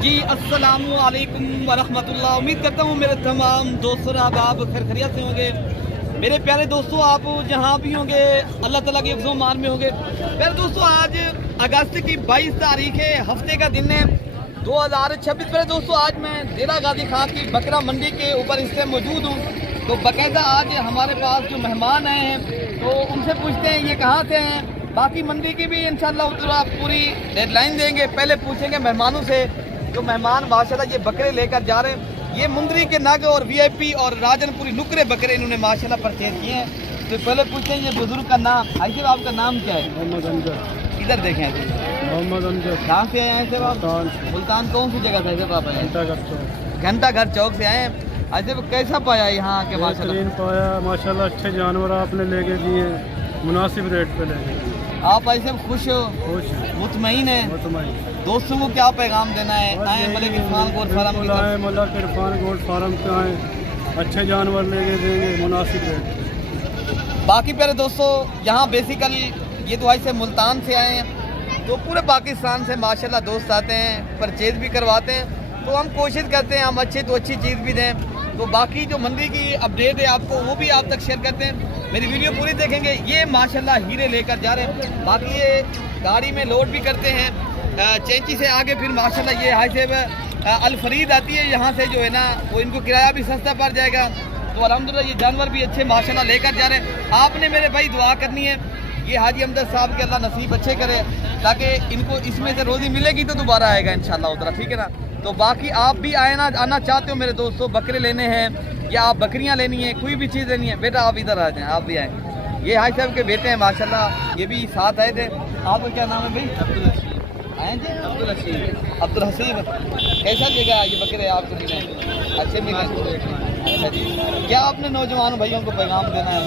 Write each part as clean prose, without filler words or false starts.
जी अस्सलामु अलैकुम वरहमतुल्लाह। उम्मीद करता हूँ मेरे तमाम दोस्तों आप खैरियत से होंगे। मेरे प्यारे दोस्तों, आप जहाँ भी होंगे अल्लाह ताला के हिफ्ज़ो मान में होंगे। प्यारे दोस्तों, आज अगस्त की 22 तारीख है, हफ्ते का दिन है 2026। प्यारे दोस्तों, आज मैं ज़िला गाजी खां की बकरा मंडी के ऊपर इस टाइम मौजूद हूँ। तो बाकायदा आज हमारे पास जो मेहमान आए हैं तो उनसे पूछते हैं ये कहाँ से हैं। बाकी मंडी की भी इंशाल्लाह पूरी डेडलाइन देंगे। पहले पूछेंगे मेहमानों से, जो मेहमान माशाल्लाह ये बकरे लेकर जा रहे हैं। ये मुंदरी के नग और वीआईपी और राजनपुरी नुकरे बकरे इन्होंने माशाल्लाह परचेज किए हैं। तो पहले पूछते हैं ये बुजुर्ग का नाम। आइए, आपका नाम क्या है? मोहम्मद अमजद। इधर देखें, मोहम्मद अमजद। कहाँ से आए हैं आप? मुल्तान। कौन सी जगह से आप आए? घंटा घर चौक से आए हैं। अच्छा, कैसा पाया यहाँ के? माशाल्लाह पाया माशाल्लाह, अच्छे जानवर आपने लेके दिए, मुनासिब रेट पे लेके दिए। आप ऐसे खुश हो? खुश, मुतमईन है? मुतमईन। दोस्तों को क्या पैगाम देना है? आए मलिक इरफान गोल्ड फार्म की, आए मलिक इरफान गोल्ड फार्म पे आए, अच्छे जानवर लेके देंगे मुनासिब रेट। बाकी प्यारे दोस्तों, यहाँ बेसिकली ये तो ऐसे मुल्तान से आए हैं, तो पूरे पाकिस्तान से माशाल्लाह दोस्त आते हैं, परचेज भी करवाते हैं। तो हम कोशिश करते हैं हम अच्छी तो अच्छी चीज़ भी दें। तो बाकी जो मंडी की अपडेट है आपको वो भी आप तक शेयर करते हैं। मेरी वीडियो पूरी देखेंगे। ये माशाल्लाह हीरे लेकर जा रहे हैं। बाकी ये गाड़ी में लोड भी करते हैं चेंची से आगे। फिर माशाल्लाह ये हाई से अलफरीद आती है, यहाँ से जो है ना वो इनको किराया भी सस्ता पड़ जाएगा। तो अल्हम्दुलिल्लाह ये जानवर भी अच्छे माशाल्लाह लेकर जा रहे हैं। आपने मेरे भाई दुआ करनी है ये हाजी अमजद साहब के अल्लाह नसीब अच्छे करे, ताकि इनको इसमें से रोज़ी मिलेगी तो दोबारा आएगा इंशाल्लाह उधर, ठीक है ना। तो बाकी आप भी आना चाहते हो मेरे दोस्तों, बकरे लेने हैं या आप बकरियां लेनी है, कोई भी चीज़ लेनी है, बेटा आप इधर आ जाएं, आप भी आएँ। ये हाई साहब के बेटे हैं माशाल्लाह, ये भी साथ आए थे। आपका क्या नाम है भाई? आए जी, अब्दुल हसीब। कैसा लेगा ये बकरे आपको मिले? अच्छे मिले? अच्छा जी, क्या आपने नौजवान भाइयों को पैगाम देना है?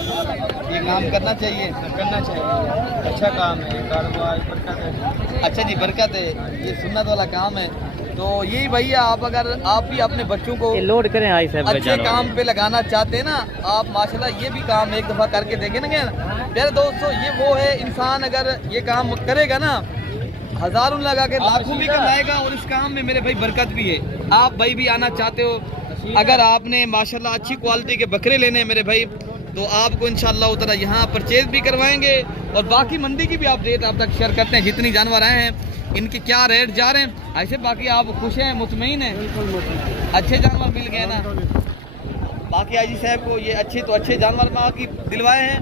ये काम करना चाहिए, अच्छा काम है, कारोबार बरकत है। अच्छा जी, बरकत है, ये सुन्नत वाला काम है। तो यही भैया, आप अगर आप भी अपने बच्चों को लोड करें अच्छे काम पे लगाना चाहते हैं ना, आप माशाल्लाह ये भी काम एक दफ़ा करके देखें ना। मेरे दोस्तों, ये वो है इंसान अगर ये काम करेगा ना, हज़ारों लगा के लाखों भी कमाएगा। और इस काम में मेरे भाई बरकत भी है। आप भाई भी आना चाहते हो, अगर आपने माशाल्लाह अच्छी क्वालिटी के बकरे लेने हैं मेरे भाई, तो आपको इंशाल्लाह उतना यहाँ परचेज भी करवाएंगे। और बाकी मंडी की भी अपडेट आप तक शेयर करते हैं, जितनी जानवर आए हैं इनके क्या रेट जा रहे हैं। ऐसे बाकी आप खुश हैं, मुतमईन हैं? अच्छे जानवर मिल गए ना। बाकी हाजी साहब को ये अच्छे तो अच्छे जानवर बाकी दिलवाए हैं।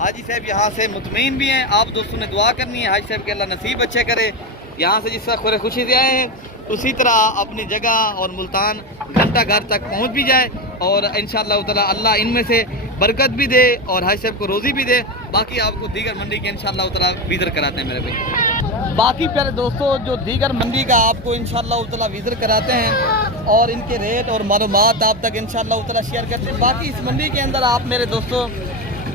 हाजी साहब यहाँ से मुतमईन भी हैं। आप दोस्तों ने दुआ करनी है हाजी साहब के अल्लाह नसीब अच्छे करे। यहाँ से जिस तरह खुरे खुशी से आए हैं उसी तरह अपनी जगह और मुल्तान घंटा घर तक पहुँच भी जाए, और इंशाअल्लाह ताला अल्लाह इनमें से बरकत भी दे और हाजी साहब को रोज़ी भी दे। बाकी आपको दीगर मंडी के इंशाअल्लाह ताला विज़िट कराते हैं मेरे भाई। बाकी प्यारे दोस्तों, जो दीगर मंडी का आपको इंशाअल्लाह ताला विज़िट कराते हैं और इनके रेट और मालूमात आप तक इंशाअल्लाह ताला शेयर करते हैं। बाकी इस मंडी के अंदर आप मेरे दोस्तों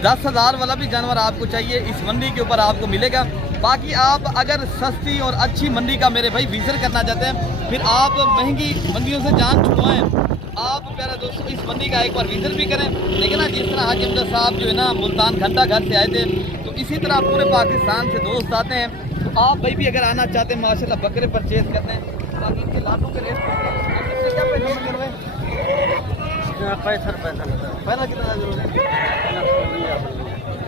10,000 वाला भी जानवर आपको चाहिए, इस मंडी के ऊपर आपको मिलेगा। बाकी आप अगर सस्ती और अच्छी मंडी का मेरे भाई विज़िट करना चाहते हैं, फिर आप महंगी मंडियों से जान छुड़वाएं, आप प्यारे दोस्तों इस मंडी का एक बार विज़िट भी करें। लेकिन ना जिस तरह हाजी अमजद साहब जो है ना मुल्तान घंटा घर से आए थे, तो इसी तरह पूरे पाकिस्तान से दोस्त आते हैं। तो आप भाई भी अगर आना चाहते हैं माशाल्लाह बकरे परचेज करते हैं। बाकी इनके लाखों के रेट क्या पैसा करवाएं? 65 पैसा कितना जरूर है?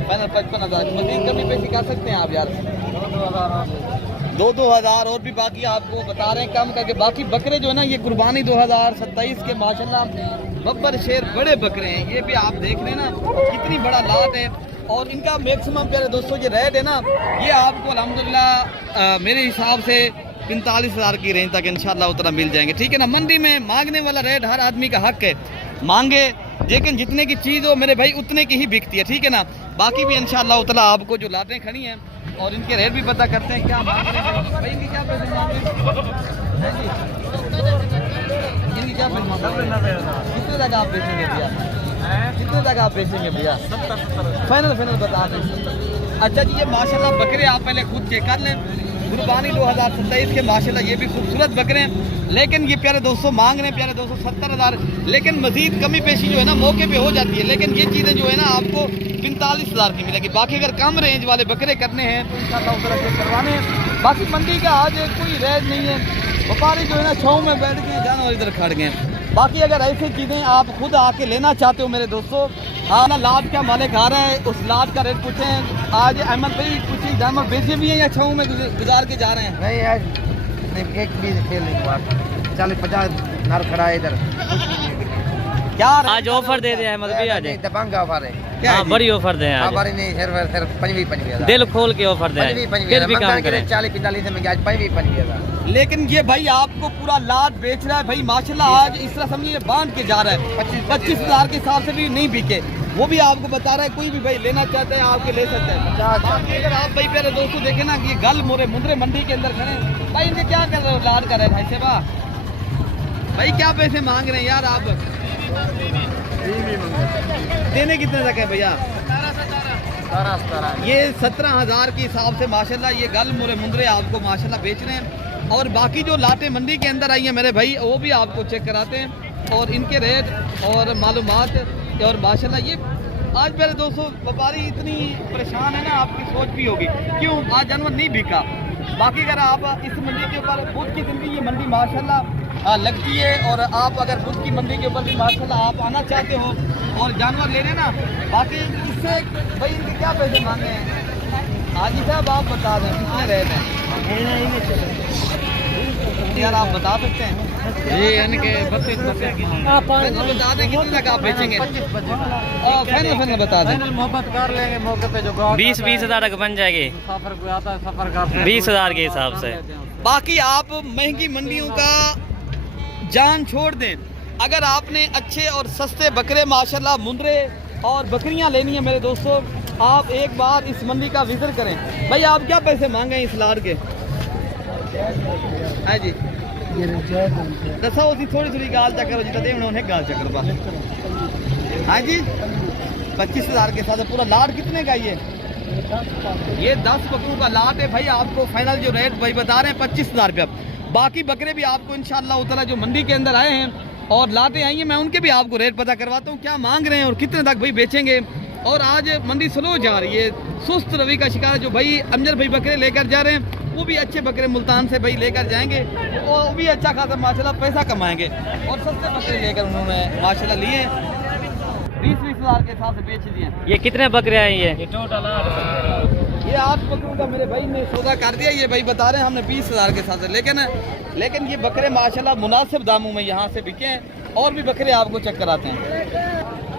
पैसा 55,000। मजीद कमी पेशी कर सकते हैं आप यार? 2,000 और भी बाकी आपको बता रहे हैं कम करके। बाकी बकरे जो है ना ये कुर्बानी 2027 के माशाल्लाह बब्बर शेर बड़े बकरे हैं। ये भी आप देख रहे हैं ना कितनी बड़ा लाट है। और इनका मैक्सिमम प्यारे दोस्तों ये रेट है ना, ये आपको अल्हम्दुलिल्लाह मेरे हिसाब से 45,000 की रेंज तक इंशाल्लाह उतना मिल जाएंगे, ठीक है ना। मंडी में मांगने वाला रेट हर आदमी का हक है, मांगे, लेकिन जितने की चीज़ हो मेरे भाई उतने की ही बिकती है, ठीक है ना। बाकी भी इंशाल्लाह उतना आपको जो लाटें खड़ी हैं और इनके रेट भी पता करते हैं क्या मांग रहे हैं भाई। इनकी क्या पैसे मांग रहे हैं? इनकी क्या पैसे मांग रहे हैं? कितने तक आप बेचेंगे भैया? कितने तक आप बेचेंगे भैया? फाइनल बता दें। अच्छा जी, ये माशाल्लाह बकरे आप पहले खुद चेक कर लें। कुर्बानी 2027 के माशाल्लाह ये भी खूबसूरत बकरे हैं। लेकिन ये प्यारे दोस्तों मांग रहे हैं प्यारे दोस्तों 70,000। लेकिन मजीद कमी पेशी जो है ना मौके पे हो जाती है। लेकिन ये चीज़ें जो है ना आपको 45,000 की मिलेगी। बाकी अगर कम रेंज वाले बकरे करने हैं तो इंशाअल्लाह उस तरह से करवाने हैं। बाकी मंडी का आज कोई रेंज नहीं है, व्यापारी जो है ना छाँव में बैठ गए, जानवर इधर खड़ गए। बाकी अगर ऐसी चीज़ें आप खुद आके लेना चाहते हो मेरे दोस्तों, हाँ ना, लाद क्या मालिक आ रहा है, उस लाद का रेट पूछें। आज अहमद भाई कुछ जानवर बेचे भी हैं या छाँव में गुजार के जा रहे हैं? नहीं आज एक भी खेल नहीं हुआ, 40-50 नर खड़ा है इधर। क्या आज ऑफर दे दे अहमद भाई, आज दबंग ऑफर है। क्या है हाँ जी? बड़ी ऑफर दे आज, हमारी नहीं सिर्फ 25 दिल खोल के ऑफर दे, फिर भी काम करें। 40-45 में आज 25 लेकिन ये भाई आपको पूरा लाद बेच रहा है भाई माशाल्लाह। आज इस तरह समझिए बांध के जा रहा है, 25,000 के हिसाब से भी नहीं बिके, वो भी आपको बता रहा है। कोई भी भाई लेना चाहते हैं आपके ले सकते हैं। बाकी अगर आप भाई प्यारे दोस्तों देखे ना कि ये गल मोरे मुंद्रे मंडी के अंदर खड़े हैं भाई, इनके क्या कर रहे हो, लाद कर रहे हैं भाई से भाई क्या पैसे मांग रहे हैं यार आप? देने कितने तक है भैया? 17 ये 17,000 के हिसाब से माशाल्लाह ये गल मुरे मुंद्रे आपको माशाल्लाह बेच रहे हैं। और बाकी जो लाटे मंडी के अंदर आई है मेरे भाई, वो भी आपको चेक कराते हैं और इनके रेट और मालूमात। और माशाल्लाह ये आज मेरे दोस्तों व्यापारी इतनी परेशान है ना, आपकी सोच भी होगी क्यों आज जानवर नहीं बिका। बाकी अगर आप इस मंडी के ऊपर बुध की दिन भी ये मंडी माशाल्लाह लगती है, और आप अगर बुध की मंडी के ऊपर भी माशाल्लाह आप आना चाहते हो और जानवर लेने ना, बाकी इससे भाई इनके क्या पैसे मांगे हैं हाजी साहब आप बता दें कितने रेट हैं यार, आप बता सकते हैं? ये इनके 32 बता दें कितने तक आप बेचेंगे और फाइनल बता दें। मोहब्बत कर लेंगे मौके पे, जो 20-20 हज़ार तक बन जाएगी, सफर को आता है सफर करते 20,000 के हिसाब से। बाकी आप महंगी मंडियों का जान छोड़ दें, अगर आपने अच्छे और सस्ते बकरे माशाल्लाह मुंद्रे और बकरियां लेनी है मेरे दोस्तों, आप एक बार इस मंडी का विजिट करें। भाई आप क्या पैसे मांगे इस लाड़ के? हाँ जी दसा उसी थोड़ी गाल चक्कर जितना दे उन्हें गाल चक्कर बस। हाँ जी 25,000 के साथ पूरा लाट कितने का ये 10 बकरों का लाट है भाई। आपको फाइनल जो रेट भाई बता रहे हैं 25,000 रुपया। बाकी बकरे भी आपको इंशाअल्लाह उतारा जो मंडी के अंदर आए हैं और लाटे आई हैं, मैं उनके भी आपको रेट पता करवाता हूँ क्या मांग रहे हैं और कितने तक भाई बेचेंगे। और आज मंडी स्लो जा रही है, सुस्त रवि का शिकार जो भाई अमजद भाई बकरे लेकर जा रहे हैं, वो भी अच्छे बकरे मुल्तान से भाई लेकर जाएंगे, वो भी अच्छा खासा माशाल्लाह पैसा कमाएंगे। और सस्ते बकरे लेकर उन्होंने माशाल्लाह लिए 20-20 हज़ार के हिसाब से बेच दिए। ये कितने बकरे हैं ये टोटल ये 8 बकरों का मेरे भाई ने सौदा कर दिया, ये भाई बता रहे हैं हमने 20,000 के साथ। लेकिन ये बकरे माशाल्लाह मुनासिब दामों में यहाँ से बिके हैं और भी बकरे आपको चेक कराते हैं।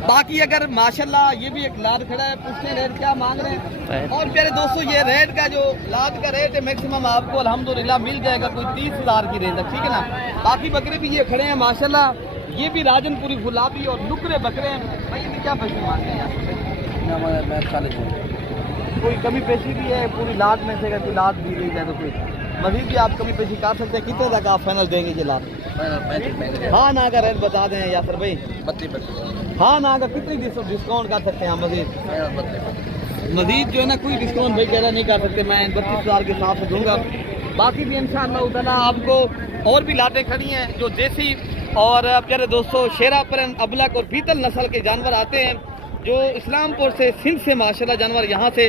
बाकी अगर माशाल्लाह ये भी एक लाद खड़ा है, पूछते हैं रेट क्या मांग रहे हैं। और प्यारे दोस्तों ये रेट का जो लाद का रेट है मैक्सिमम आपको अल्हम्दुलिल्लाह मिल जाएगा कोई 30,000 की रेंज तक, ठीक है ना। बाकी बकरे भी ये खड़े हैं माशाल्लाह, ये भी राजनपुरी गुलाबी और नुकरे बकरे हैं भाई। इनके क्या पैसे मांग रहे हैं? कोई कमी पेशी भी है पूरी लाद में से? अगर कोई लाद दी गई जाए तो कोई मजीद भी आप कमी पेशी कर सकते हैं। कितने तक आप फाइनल देंगे ये लाद? हाँ ना का रेट बता दें यासर भाई। 32 हाँ ना का कितनी डिस्काउंट कर सकते हैं हम? मजीद जो है ना कोई डिस्काउंट भाई ज़्यादा नहीं कर सकते, मैं 32,000 के हिसाब से दूंगा। बाकी भी इंशाअल्लाह उतना आपको और भी लाटें खड़ी हैं जो देसी और प्यारे दोस्तों शेरापरन, अबलक और बीतल नस्ल के जानवर आते हैं जो इस्लामपुर से, सिंध से माशाल्लाह जानवर यहाँ से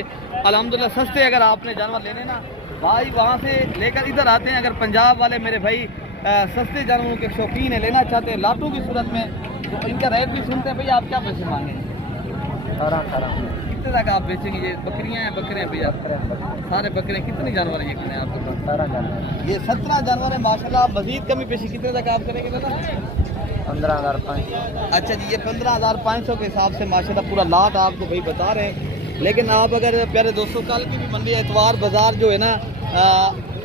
अल्हम्दुलिल्लाह सस्ते अगर आपने जानवर लेने ना भाई वहाँ से लेकर इधर आते हैं। अगर पंजाब वाले मेरे भाई सस्ते जानवरों के शौकीन है, लेना चाहते हैं लाटों की सूरत में, तो इनका रेट भी सुनते हैं। भैया आप क्या पैसे मांगे? 18 कितने तक आप बेचेंगे? ये बकरियाँ हैं बकरे हैं भैया? सारे बकरे कितने जानवर हैं ये कितने आपके पास? 17 ये 17 जानवर है माशाल्लाह। आप मजीद कमी पेशी कितने तक आप करेंगे दादा? 15,500। अच्छा जी ये 15,500 के हिसाब से माशाल्लाह पूरा लाट आपको भाई बता रहे हैं। लेकिन आप अगर प्यारे दोस्तों कल की भी मंडी एतवार बाज़ार जो है ना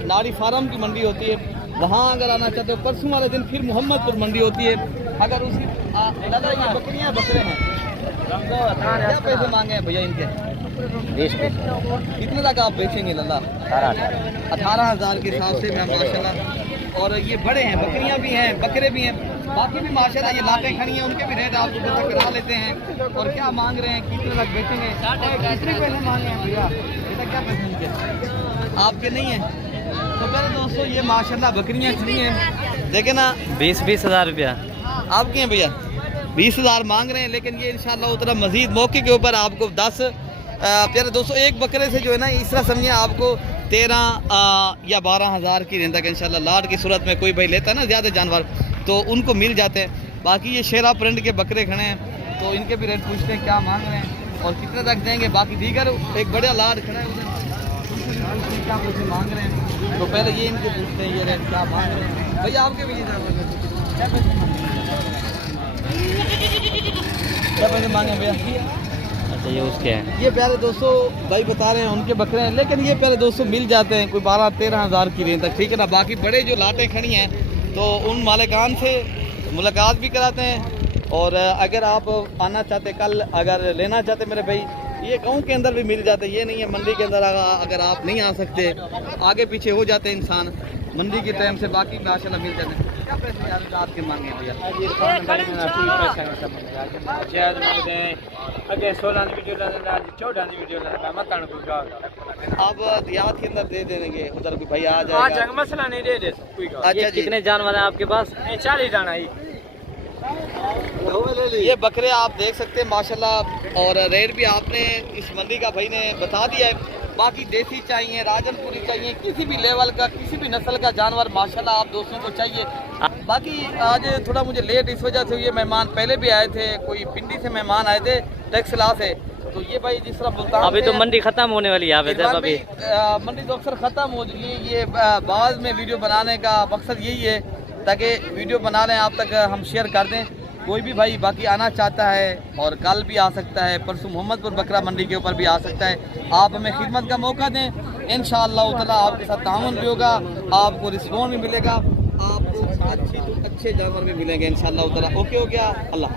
नारी फार्म की मंडी होती है, वहाँ अगर आना चाहते हो, परसों वाले दिन फिर मोहम्मदपुर मंडी होती है। अगर उसी दादा ये बकरियाँ बकरे हैं क्या पैसे मांगे हैं भैया इनके? 20 कितने तक आप बेचेंगे लल्ला? 18,000 के हिसाब से मैं माशाल्लाह। और ये बड़े हैं, बकरियां भी हैं बकरे भी हैं। बाकी भी माशाल्लाह ये लाटें खड़ी हैं, उनके भी रेट आपको पता करा लेते हैं। और क्या मांग रहे हैं, कितने तक बेचेंगे, कितने पैसे मांगे हैं भैया? बेटा क्या पैसे इनके आपके नहीं है? तो मेरे दोस्तों ये माशाल्लाह बकरियां खड़ी हैं, देखे ना 20-20 हज़ार रुपया आपके हैं भैया। 20,000 मांग रहे हैं, लेकिन ये इंशाल्लाह उतना मजीद मौके के ऊपर आपको 10 प्यारे दोस्तों एक बकरे से जो है ना इस तरह समझिए आपको 13 या 12 हज़ार की रेंज तक इंशाल्लाह लाट की सूरत में कोई भाई लेता है ना ज़्यादा जानवर तो उनको मिल जाते हैं। बाकी ये शेरा प्रिंट के बकरे खड़े हैं तो इनके भी रेट पूछते हैं क्या मांग रहे हैं और कितने तक देंगे। बाकी दीगर एक बड़ा लाट खड़ा है उधर क्या मुझे मांग रहे हैं तो पहले ये इनके पूछते हैं ये रेट क्या मांग रहे हैं। भैया आपके भी क्या पैसे मांगे भैया? अच्छा ये उसके हैं। ये प्यारे दोस्तों भाई बता रहे हैं उनके बकरे हैं लेकिन ये प्यारे दोस्तों मिल जाते हैं कोई 12-13 हज़ार की रेंज तक, ठीक है ना। बाकी बड़े जो लाटें खड़ी हैं तो उन मालिकान से मुलाकात भी कराते हैं और अगर आप आना चाहते कल अगर लेना चाहते मेरे भाई ये गाँव के अंदर भी मिल जाते, ये नहीं है मंडी के अंदर अगर आप नहीं आ सकते आगे पीछे हो जाते हैं इंसान मंडी के टाइम से, बाकी माशाल्लाह मिल जाते हैं। क्या पैसे यार रात के मांगे भैया? आप देहात के अंदर दे देंगे उधर भी भाई आ जाएगा मसला नहीं दे दे। अच्छा जी। कितने जानवर हैं आपके पास? 40 दाना ही। ये बकरे आप देख सकते हैं माशाल्लाह और रेट भी आपने इस मंडी का भाई ने बता दिया है। बाकी देसी चाहिए, राजनपुरी चाहिए, किसी भी लेवल का किसी भी नस्ल का जानवर माशाल्लाह आप दोस्तों को चाहिए। बाकी आज थोड़ा मुझे लेट इस वजह से ये मेहमान पहले भी आए थे, कोई पिंडी से मेहमान आए थे टेक्सला से, तो ये भाई जिस तरह मुल्तान अभी तो मंडी खत्म होने वाली है अभी मंडी तो अक्सर ख़त्म हो चुकी है। ये बाद में वीडियो बनाने का मकसद यही है ताकि वीडियो बना लें आप तक हम शेयर कर दें। कोई भी भाई बाकी आना चाहता है और कल भी आ सकता है, परसों मोहम्मदपुर बकरा मंडी के ऊपर भी आ सकता है। आप हमें खिदमत का मौका दें, इंशाअल्लाह ताला आपके साथ ताउन भी होगा, आपको रिस्पॉन्स भी मिलेगा, आपको अच्छे जानवर भी मिलेंगे इंशाअल्लाह ताला। ओके हो गया, अल्लाह।